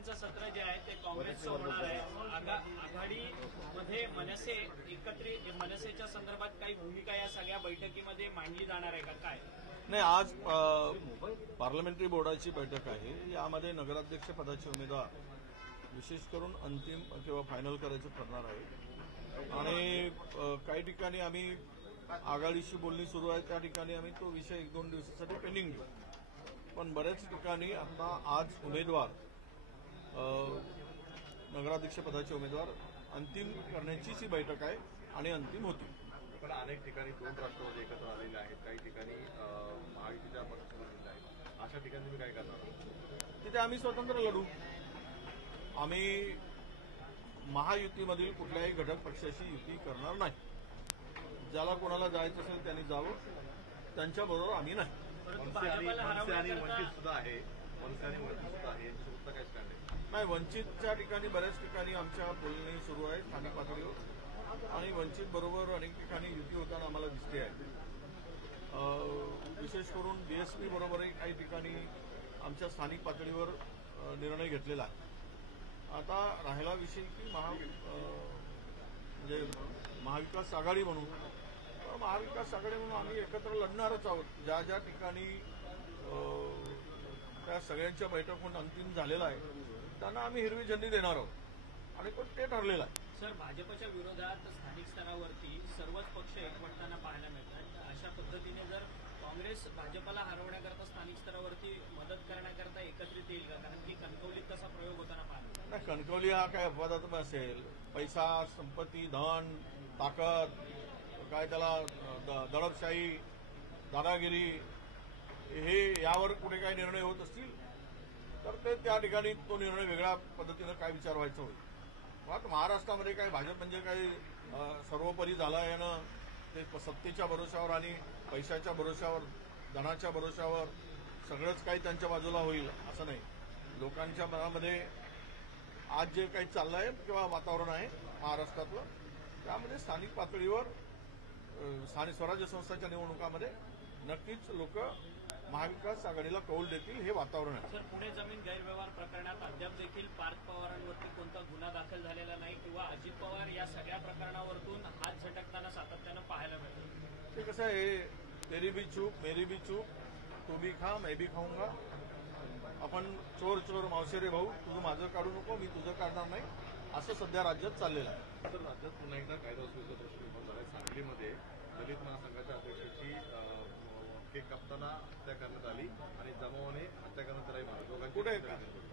सत्र जे आहे ते काँग्रेसचं होणार आहे। आघाडीमध्ये मनसेच्या संदर्भात काही भूमिका या सगळ्या बैठकीमध्ये मांडली जाणार आहे का काय? नाही, आज पार्लमेंटरी बोर्डाची बैठक आहे। यामध्ये नगराध्यक्ष पदाचे उमेदवार विशेष करून अंतिम किंवा फायनल करायचं ठरणार आहे आणि काही ठिकाणी आम्ही आघाडीशी बोलणी सुरू आहे, त्या ठिकाणी आम्ही तो विषय 1-2 दिवसासाठी पेंडिंग घेऊ। पण बऱ्याच ठिकाणी आता आज उमेदवार नगराध्यक्ष पदाचे उमेदवार अंतिम करण्याचीच ही बैठक आहे आणि अंतिम होती। पण अनेक ठिकाणी 2 राष्ट्रवादी एकत्र आलेले आहेत, काही ठिकाणी महायुतीच्या पक्षामध्ये आहेत। अशा ठिकाणी तुम्ही काय करणार? तिथे आम्ही स्वतंत्र लढू। आम्ही महायुतीमधील कुठल्याही घटक पक्षाशी युती करणार नाही। ज्याला कोणाला जायचं असेल त्यांनी जावं, त्यांच्याबरोबर आम्ही नाही। वंचित सुद्धा आहे, नाही, वंचितच्या ठिकाणी बऱ्याच ठिकाणी आमच्या बोलणी सुरू आहे स्थानिक पातळीवर आणि वंचित बरोबर अनेक ठिकाणी युती होताना आम्हाला दिसते आहे। विशेष करून बीएसपी बरोबरही काही ठिकाणी आमच्या स्थानिक पातळीवर निर्णय घेतलेला आहे। आता राहिला विषय की म्हणजे महाविकास आघाडी म्हणून, महाविकास आघाडी म्हणून आम्ही एकत्र लढणारच आहोत। ज्या ज्या ठिकाणी त्या सगळ्यांच्या बैठकीतून अंतिम झालेला आहे त्यांना आम्ही हिरवी झेंडी देणार आहोत आणि पण ते ठरलेलं आहे। सर, भाजपच्या विरोधात स्थानिक स्तरावरती सर्वच पक्ष एकवटताना पाहायला मिळतात। अशा पद्धतीने जर काँग्रेस भाजपला हरवण्याकरता स्थानिक स्तरावरती मदत करण्याकरता एकत्रित येईल का? कारण की कणकवलीत तसा प्रयोग होताना पाहिला नाही। कणकवली हा काय अपवादात्मक असेल? पैसा, संपत्ती, धन, ताकद, काय त्याला दडपशाही, दादागिरी, हे यावर कुठे काही निर्णय होत असतील तर ते त्या ठिकाणी तो निर्णय वेगळ्या पद्धतीनं काय विचार व्हायचं होईल। मग महाराष्ट्रामध्ये काय भाजप म्हणजे काही सर्वोपरी झाला आहे ना, ते सत्तेच्या भरोशावर आणि पैशाच्या भरोशावर, धनाच्या भरोशावर सगळंच काही त्यांच्या बाजूला होईल असं नाही। लोकांच्या मनामध्ये आज जे काही चाललंय किंवा वातावरण आहे महाराष्ट्रातलं, त्यामध्ये स्थानिक पातळीवर स्थानिक स्वराज्य संस्थांच्या निवडणुकामध्ये नक्कीच लोक महाविकास आघाडीला कौल देतील, हे वातावरण आहे। सर, पुणे जमीन गैरव्यवहार प्रकरणात अद्याप देखील पार्थ पवारांवरती कोणता गुन्हा दाखल झालेला नाही किंवा अजित पवार या सगळ्या प्रकरणावरतून हात झटकताना सातत्यानं पाहायला मिळतं। ते कसं आहे, तेरी भी चूक मेरी भी चूक, तू भी खा मैं भी खाऊंगा। आपण चोर चोर मावशे रे भाऊ, तुझं माझं काढू नको, मी तुझं काढणार नाही, असं सध्या राज्यात चाललेलं आहे। तर राज्यात पुन्हा एकदा कायदा सुव्यवस्थेचा प्रश्न निर्माण झाला आहे। सांगलीमध्ये दलित महासंघाच्या अध्यक्षाची केक कापताना हत्या करण्यात आली आणि जमावाने हत्या करण्यात आली। कुठे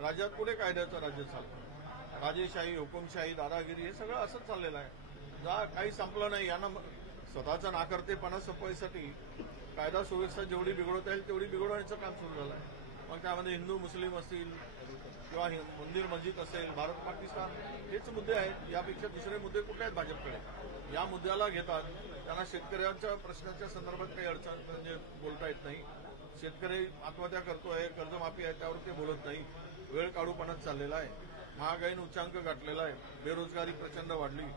राज्यात कुठे कायद्याचं राज्य चालतं? राजेशाही, हुकुमशाही, दादागिरी हे सगळं असंच चाललेलं आहे। काही संपलं नाही। यांना स्वतःचा नाकर्तेपणा संपवायसाठी कायदा सुव्यवस्था जेवढी बिघडवता येईल तेवढी बिघडवण्याचं काम सुरू झालं आहे। मग त्यामध्ये हिंदू मुस्लिम असतील किंवा मंदिर मस्जिद असेल, भारत पाकिस्तान, हेच मुद्दे आहेत। यापेक्षा दुसरे मुद्दे कुठे आहेत भाजपकडे? या मुद्द्याला घेतात त्यांना शेतकऱ्यांच्या प्रश्नाच्या संदर्भात काही अडचण म्हणजे बोलता येत नाही। शेतकरी आत्महत्या करतोय, कर्जमाफी आहे, त्यावर ते बोलत नाही। वेळ काढूपणाच चाललेला आहे। महागाईनं उच्चांक गाठलेला आहे, बेरोजगारी प्रचंड वाढली,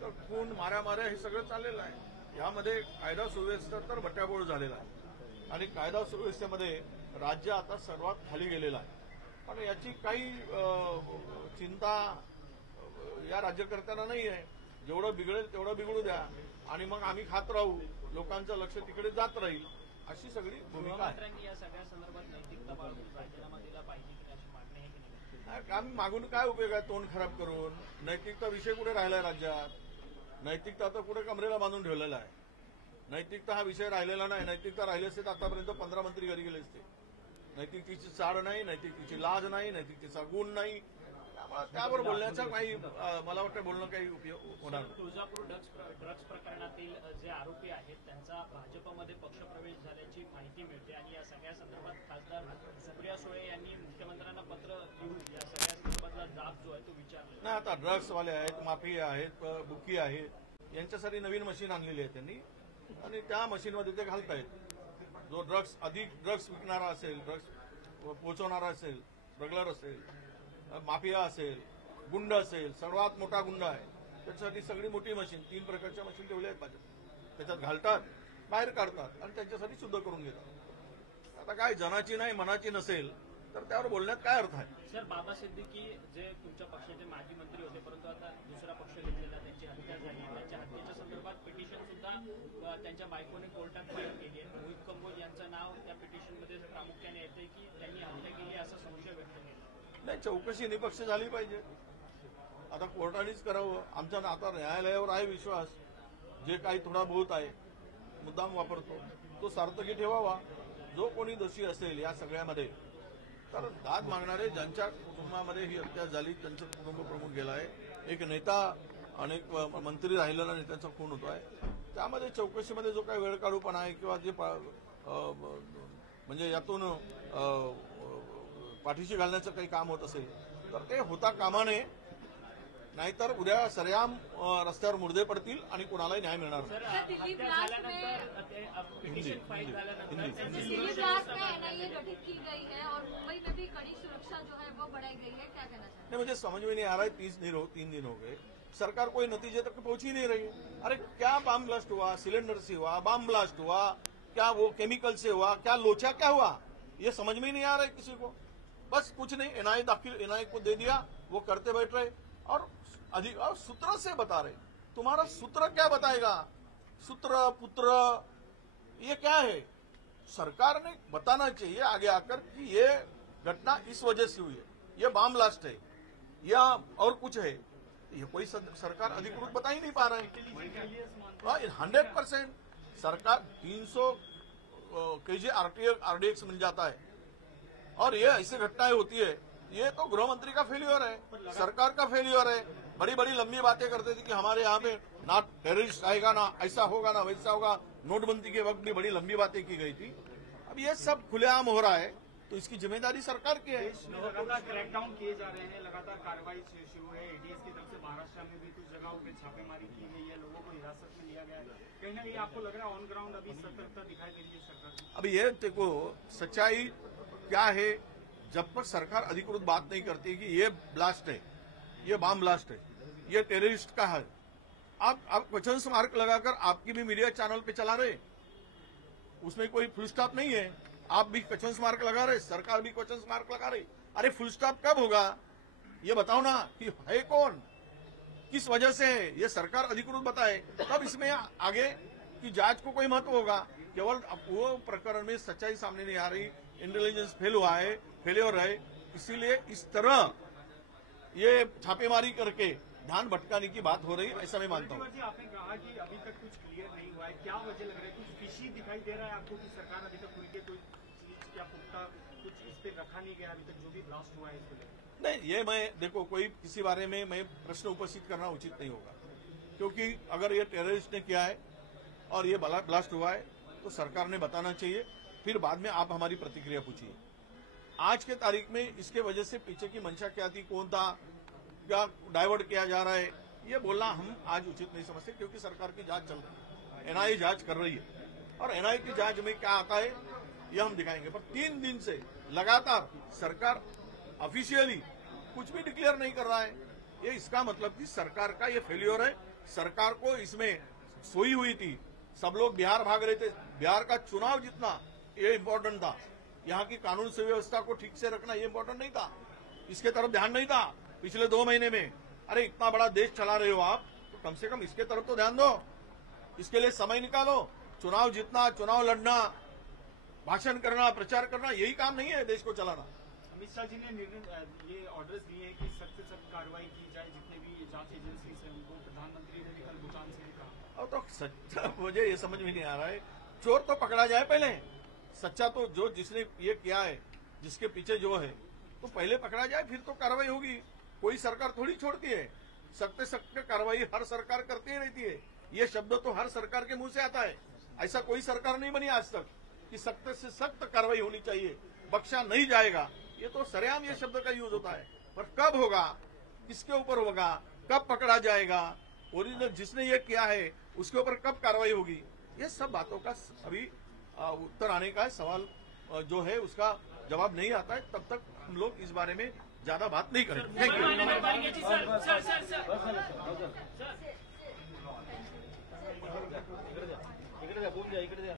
तर खून, माऱ्या हे सगळं चाललेलं आहे। यामध्ये कायदा सुव्यवस्था तर बट्याबोळ झालेला आहे आणि कायदा सुव्यवस्थेमध्ये राज्य आता सर्वात खाली गेलेलं आहे। पण याची काही चिंता या राज्यकर्त्यांना नाही आहे। जेवढं बिघडेल तेवढं बिघडू द्या आणि मग आम्ही खात राहू, लोकांचं लक्ष तिकडे जात राहील, अशी सगळी भूमिका आहे। या सगळ्या संदर्भात नैतिकता बाळगून राजीनामा दिला पाहिजे की अशी मागणी आहे की नाही? आम्ही मागून काय उपयोग आहे तोंड खराब करून? नैतिकता विषय कुठे राहिलाय राज्यात? नैतिकता तर कुठे कमरेला बांधून ठेवलेला आहे। नैतिकता हा विषय राहिलेला नाही। नैतिकता राहिले असते तर आतापर्यंत 15 मंत्री घरी गेले असते। नैतिकतेची चाड नाही, नैतिकतेची लाज नाही, नैतिकतेचा गुण नाही, त्यावर बोलण्याचा काही मला वाटतं बोलणं काही उपयोग होणार नाही। तुळजापूर ड्रग्ज प्रकरणातील जे आरोपी आहेत त्यांचा भाजपमध्ये पक्षप्रवेश झाल्याची माहिती मिळते आणि या सगळ्या संदर्भात खासदार सुप्रिया सुळे यांनी मुख्यमंत्र्यांना पत्र लिहून या सगळ्या संदर्भातला जाब जो आहे तो विचारला नाही। आता ड्रग्सवाले आहेत, माफिया आहेत, बुकी आहेत, यांच्यासाठी नवीन मशीन आणलेली आहे त्यांनी आणि त्या मशीनमध्ये ते घालतायत। जो अधिक ड्रग्स विकणारा असेल, ड्रग्स पोहोचवणारा असेल, स्मगलर असेल, माफिया असेल, गुंड असेल, सर्वात मोठा गुंड आहे, त्याच्यासाठी सगळी मोठी मशीन, 3 प्रकारच्या मशीन ठेवल्या आहेत भाजप। त्याच्यात घालतात, बाहेर काढतात आणि त्यांच्यासाठी शुद्ध करून घेतात। आता काय जनाची नाही मनाची नसेल तर त्यावर बोलण्यात काय अर्थ आहे? सर, बाबा सिद्दीकी जे तुमच्या पक्षाचे माजी मंत्री होते, परंतु आता दुसरा पक्ष घेतलेला, त्यांची हत्या झाली. त्यांच्या हत्येच्या संदर्भात पिटिशन सुद्धा त्यांच्या बायकोने कोर्टात फाईल केली आहे. मोहित कंबोज यांचं नाव त्या पिटिशनमध्ये प्रामुख्याने येते की त्यांनी हत्या केली असा संशय व्यक्त केला. नाही, चौकशी निपक्ष झाली पाहिजे. आता कोर्टानेच करावं. आमच्या आता न्यायालयावर आहे विश्वास. जे काही थोडा बहुत आहे मुद्दाम वापरतो तो सार्थकी ठेवावा. जो कोणी दोषी असेल या सगळ्यामध्ये, तर दाद मागणारे ज्यांच्या कुटुंबामध्ये ही हत्या झाली त्यांचं कुटुंब प्रमुख गेला आहे, एक नेता अनेक मंत्री राहिलेला नेत्यांचा खून होतो आहे, त्यामध्ये चौकशीमध्ये जो काही वेळकाढूपणा आहे किंवा जे म्हणजे यातून पाठीशी घालण्याचं काही काम होत असेल तर ते होता कामा नये. नाहीतर उद्या सरेआम रस्त्यावर मुर्दे पडतील आणि कोणालाही न्याय मिळणार नाही. हत्या झाल्यानंतर पिटिशन फाईल झाल्यानंतर दिल्ली ब्लास्ट में एनआईए गठित की गई है और मुंबई में भी कड़ी सुरक्षा जो है वो बढ़ाई गई है, क्या कहना चाहते हैं? नहीं, मुझे समझ में नहीं आ रहा है. 3 दिन हो गए, सरकार कोई नतीजे तक पहुंच ही नहीं रही. अरे क्या बम ब्लास्ट हुआ? सिलेंडर से हुआ? बम ब्लास्ट हुआ? क्या वो केमिकल से हुआ? क्या लोचा क्या हुआ? ये समझ में ही नहीं आ रहा है किसी को. बस कुछ नहीं, एनआईए को दे दिया, वो करते बैठ रहे और सूत्र से बता रहे. तुम्हारा सूत्र क्या बताएगा? सूत्र पुत्र ये क्या है? सरकार ने बताना चाहिए आगे आकर कि ये घटना इस वजह से हुई है, ये बम ब्लास्ट है या और कुछ है. ये कोई सरकार अधिकृत बता ही नहीं पा रहा है. 100% सरकार 300 kg आरडीएक्स मिल जाता है और ये ऐसी घटनाएं होती है. ये तो गृह मंत्री का फेल्योर है, सरकार का फेल्योर है. बड़ी बड़ी लंबी बातें करते थे कि हमारे यहाँ पे ना टेररिस्ट आएगा, ना ऐसा होगा, ना वैसा होगा. नोटबंदी के वक्त भी बड़ी लंबी बातें की गई थी. अब ये सब खुलेआम हो रहा है तो इसकी जिम्मेदारी सरकार की है. लगातार क्रैकडाउन किए जा रहे हैं, लगातार कार्रवाई शुरू है. एटीएस की तरफ से महाराष्ट्र में भी कुछ जगहों पे छापेमारी की गई है, लोगों को हिरासत में लिया गया है. कहीं ना कहीं आपको लग रहा है ऑन ग्राउंड अभी सतर्कता दिखाई दे रही है सरकार की? अब ये देखो सच्चाई क्या है. जब तक सरकार अधिकृत बात नहीं करती कि ये ब्लास्ट है, ये बम ब्लास्ट है, ये टेररिस्ट का है, आप क्वेश्चन मार्क लगाकर आपकी भी मीडिया चैनल पे चला रहे, उसमें कोई फुल स्टॉप नहीं है. आप भी क्वेश्चन मार्क लगा रहे, सरकार भी क्वेश्चन मार्क लगा रही. अरे फुल स्टॉप कब होगा ये बताओ ना. कि है कौन, किस वजह से है, ये सरकार अधिकृत बताए, तब इसमें आगे की जांच को कोई महत्व होगा. केवल वो प्रकरण में सच्चाई सामने नहीं आ रही, इंटेलिजेंस फेल्योर है, इसीलिए इस तरह ये छापेमारी करके ध्यान भटकाने की बात हो रही है, ऐसा मैं मानता हूँ. जी, आपने कहा कि अभी तक कुछ क्लियर नहीं हुआ है, क्या वजह लग रहा है? कुछ फिशी दिखाई दे रहा है आपको कि सरकार अभी तक खुल के कोई चीज क्या पुख्ता कुछ इस पे रखा नहीं गया अभी तक, जो भी ब्लास्ट हुआ है इसको लेकर? नहीं, ये मैं देखो कोई किसी बारे में मैं प्रश्न उपस्थित करना उचित नहीं होगा, क्योंकि अगर ये टेररिस्ट ने किया है और ये ब्लास्ट हुआ है तो सरकार ने बताना चाहिए, फिर बाद में आप हमारी प्रतिक्रिया पूछिए. आज के तारीख में इसके वजह से पीछे की मंशा क्या थी, कौन था, क्या डाइवर्ट किया जा रहा है, ये बोलना हम आज उचित नहीं समझते, क्योंकि सरकार की जांच चल रही है, एनआईए जांच कर रही है और एनआईए की जांच में क्या आता है ये हम दिखाएंगे. पर 3 दिन से लगातार सरकार ऑफिशियली कुछ भी डिक्लेयर नहीं कर रहा है. ये इसका मतलब कि सरकार का ये फेल्योर है. सरकार को इसमें सोई हुई थी. सब लोग बिहार भाग रहे थे. बिहार का चुनाव जीतना ये इम्पोर्टेंट था. यहाँ की कानून सुव्यवस्था को ठीक से रखना ये इम्पोर्टेंट नहीं था. इसके तरफ ध्यान नहीं था पिछले 2 महीने में. अरे इतना बड़ा देश चला रहे हो आप, तो कम से कम इसके तरफ तो ध्यान दो. इसके लिए समय निकालो. चुनाव जीतना, चुनाव लड़ना, भाषण करना, प्रचार करना, यही काम नहीं है देश को चलाना. अमित शाह जी ने ये ऑर्डर्स दिए हैं कि सख्त से सख्त कार्रवाई की जाए, जितने भी जांच एजेंसी से उनको. प्रधानमंत्री ने भी कल भूटान से भी कहा. और तो सच्चा मुझे ये समझ में नहीं आ रहा है. चोर तो पकड़ा जाए पहले. सच्चा तो जो जिसने ये किया है, जिसके पीछे जो है, तो पहले पकड़ा जाए, फिर तो कार्रवाई होगी. कोई सरकार थोड़ी छोड़ती है. सख्त से सख्त कार्रवाई हर सरकार करती ही रहती है. ये शब्द तो हर सरकार के मुंह से आता है. ऐसा कोई सरकार नहीं बनी आज तक कि सख्त से सख्त कार्रवाई होनी चाहिए, बख्शा नहीं जाएगा. ये तो सरेआम ये शब्द का यूज होता है. पर कब होगा, किसके ऊपर होगा, कब पकड़ा जाएगा, ओरिजिनल जिसने ये किया है उसके ऊपर कब कार्रवाई होगी, ये सब बातों का अभी उत्तर आने का सवाल जो है उसका जवाब नहीं आता है. तब तक हम लोग इस बारे में ज्यादा बात नहीं करेंगे. Thank you.